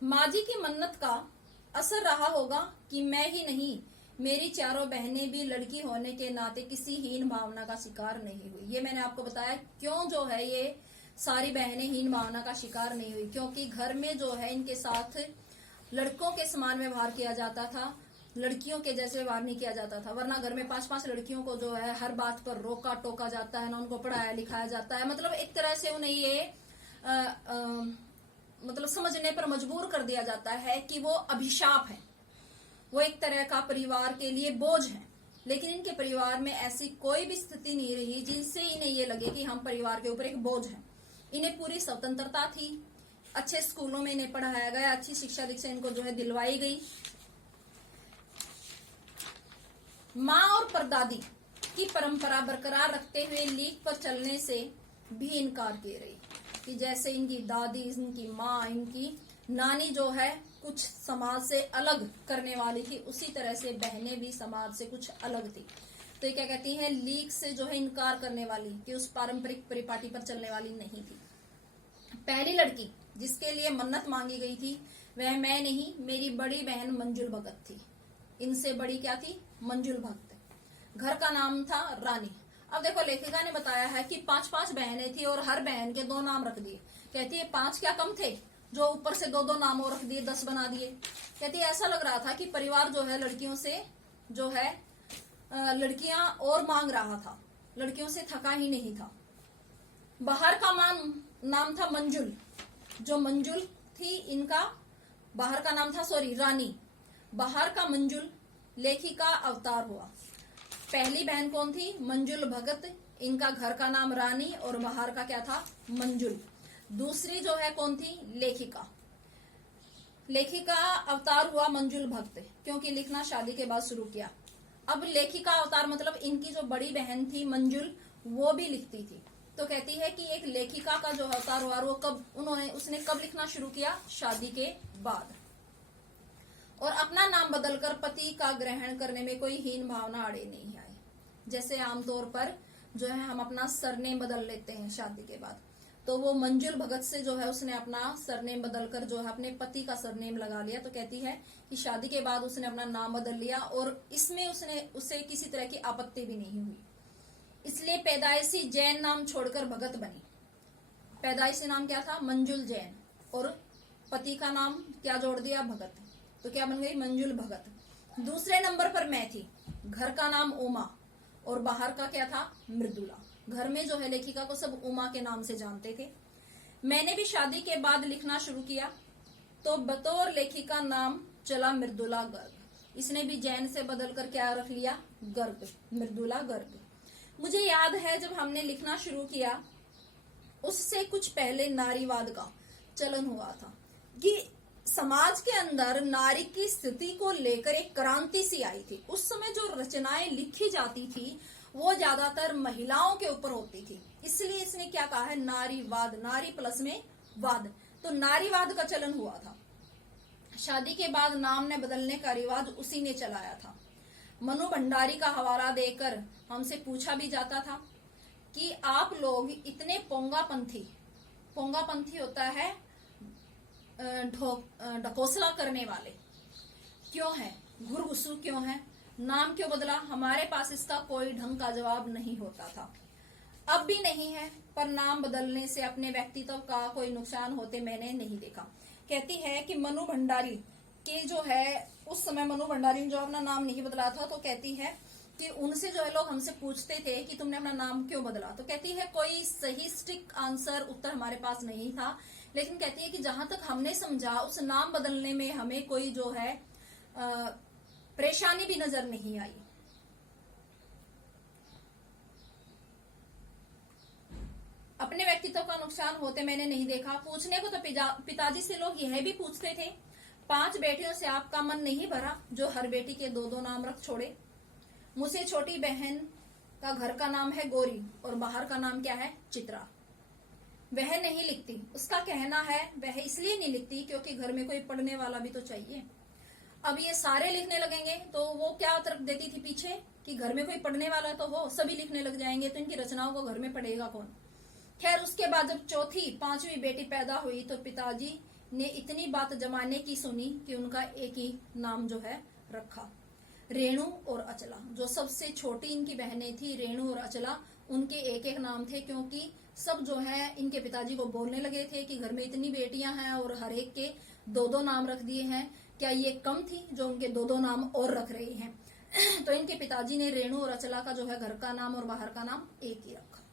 माँ जी की मन्नत का असर रहा होगा कि मैं ही नहीं, मेरी चारों बहनें भी लड़की होने के नाते किसी हीन भावना का शिकार नहीं हुई। ये मैंने आपको बताया क्यों जो है ये सारी बहनें हीन भावना का शिकार नहीं हुई, क्योंकि घर में जो है इनके साथ लड़कों के समान व्यवहार किया जाता था, लड़कियों के जैसे व्यवहार नहीं किया जाता था। वरना घर में 5-5 लड़कियों को जो है हर बात पर रोका टोका जाता है, ना उनको पढ़ाया लिखाया जाता है। मतलब एक तरह से उन्हें ये मतलब समझने पर मजबूर कर दिया जाता है कि वो अभिशाप है, वो एक तरह का परिवार के लिए बोझ है। लेकिन इनके परिवार में ऐसी कोई भी स्थिति नहीं रही जिनसे इन्हें ये लगे कि हम परिवार के ऊपर एक बोझ हैं। इन्हें पूरी स्वतंत्रता थी, अच्छे स्कूलों में इन्हें पढ़ाया गया, अच्छी शिक्षा दीक्षा इनको जो है दिलवाई गई। माँ और परदादी की परंपरा बरकरार रखते हुए लीक पर चलने से भी इनकार किए रही कि जैसे इनकी दादी, इनकी माँ, इनकी नानी जो है कुछ समाज से अलग करने वाली थी, उसी तरह से बहनें भी समाज से कुछ अलग थी। तो ये क्या कहती हैं, लीक से जो है इनकार करने वाली, कि उस पारंपरिक परिपाटी पर चलने वाली नहीं थी। पहली लड़की जिसके लिए मन्नत मांगी गई थी वह मैं नहीं, मेरी बड़ी बहन मंजुल भगत थी। इनसे बड़ी क्या थी, मंजुल भगत। घर का नाम था रानी। अब देखो लेखिका ने बताया है कि 5-5 बहनें थी और हर बहन के 2 नाम रख दिए। कहती है 5 क्या कम थे जो ऊपर से 2-2 नाम और रख दिए, 10 बना दिए। कहती है ऐसा लग रहा था कि परिवार जो है लड़कियों से जो है लड़कियां और मांग रहा था, लड़कियों से थका ही नहीं था। बाहर का नाम था मंजुल। जो मंजुल थी इनका बाहर का नाम था रानी। बाहर का मंजुल लेखिका अवतार हुआ। पहली बहन कौन थी, मंजुल भगत, इनका घर का नाम रानी और बाहर का क्या था, मंजुल। दूसरी जो है कौन थी, लेखिका। लेखिका अवतार हुआ मंजुल भक्त, क्योंकि लिखना शादी के बाद शुरू किया। अब लेखिका अवतार मतलब इनकी जो बड़ी बहन थी मंजुल, वो भी लिखती थी। तो कहती है कि एक लेखिका का जो अवतार हुआ वो उसने कब लिखना शुरू किया, शादी के बाद। और अपना नाम बदलकर पति का ग्रहण करने में कोई हीन भावना अड़े नहीं आई। जैसे आमतौर पर जो है हम अपना सरनेम बदल लेते हैं शादी के बाद, तो वो मंजुल भगत से जो है उसने अपना सरनेम बदलकर जो है अपने पति का सरनेम लगा लिया। तो कहती है कि शादी के बाद उसने अपना नाम बदल लिया और इसमें उसे किसी तरह की आपत्ति भी नहीं हुई। इसलिए पैदाइशी जैन नाम छोड़कर भगत बनी। पैदाइशी नाम क्या था, मंजुल जैन, और पति का नाम क्या जोड़ दिया, भगत। तो क्या बन गई, मंजुल भगत। दूसरे नंबर पर मैं थी, घर का नाम उमा और बाहर का क्या था, मृदुला। घर में जो है लेखिका को सब उमा के नाम से जानते थे। मैंने भी शादी के बाद लिखना शुरू किया तो बतौर लेखिका नाम चला मृदुला गर्ग। इसने भी जैन से बदलकर क्या रख लिया, गर्ग, मृदुला गर्ग। मुझे याद है जब हमने लिखना शुरू किया उससे कुछ पहले नारीवाद का चलन हुआ था कि समाज के अंदर नारी की स्थिति को लेकर एक क्रांति सी आई थी। उस समय जो रचनाएं लिखी जाती थी वो ज्यादातर महिलाओं के ऊपर होती थी, इसलिए इसने क्या कहा है, नारीवाद, नारी प्लस में वाद। तो नारीवाद का चलन हुआ था। शादी के बाद नाम ने बदलने का रिवाज उसी ने चलाया था। मनु भंडारी का हवाला देकर हमसे पूछा भी जाता था कि आप लोग इतने पोंगापंथी होता है ढकोसला करने वाले क्यों है, घुरघुसू क्यों है, नाम क्यों बदला। हमारे पास इसका कोई ढंग का जवाब नहीं होता था, अब भी नहीं है, पर नाम बदलने से अपने व्यक्तित्व का कोई नुकसान होते मैंने नहीं देखा। कहती है कि मनु भंडारी के जो है उस समय मनु भंडारी ने जो अपना नाम नहीं बदला था, तो कहती है कि उनसे जो है लोग हमसे पूछते थे कि तुमने अपना नाम क्यों बदला। तो कहती है कोई सही स्टिक आंसर उत्तर हमारे पास नहीं था, लेकिन कहती है कि जहां तक हमने समझा उस नाम बदलने में हमें कोई जो है परेशानी भी नजर नहीं आई। अपने व्यक्तित्व का नुकसान होते मैंने नहीं देखा। पूछने को तो पिताजी से लोग यह भी पूछते थे, 5 बेटियों से आपका मन नहीं भरा जो हर बेटी के 2-2 नाम रख छोड़े। मुझसे छोटी बहन का घर का नाम है गौरी और बाहर का नाम क्या है, चित्रा। वह नहीं लिखती, उसका कहना है वह इसलिए नहीं लिखती क्योंकि घर में कोई पढ़ने वाला भी तो चाहिए। अब ये सारे लिखने लगेंगे तो वो क्या तर्क देती थी पीछे कि घर में कोई पढ़ने वाला तो हो, सभी लिखने लग जाएंगे तो इनकी रचनाओं को घर में पढ़ेगा कौन। खैर उसके बाद जब चौथी 5वीं बेटी पैदा हुई तो पिताजी ने इतनी बात जमाने की सुनी कि उनका एक ही नाम जो है रखा, रेणु और अचला। जो सबसे छोटी इनकी बहनें थी रेणु और अचला, उनके एक एक नाम थे, क्योंकि सब जो है इनके पिताजी को बोलने लगे थे कि घर में इतनी बेटियां हैं और हर एक के दो दो नाम रख दिए हैं, क्या ये कम थी जो उनके दो दो नाम और रख रही हैं। तो इनके पिताजी ने रेणु और अचला का जो है घर का नाम और बाहर का नाम एक ही रखा।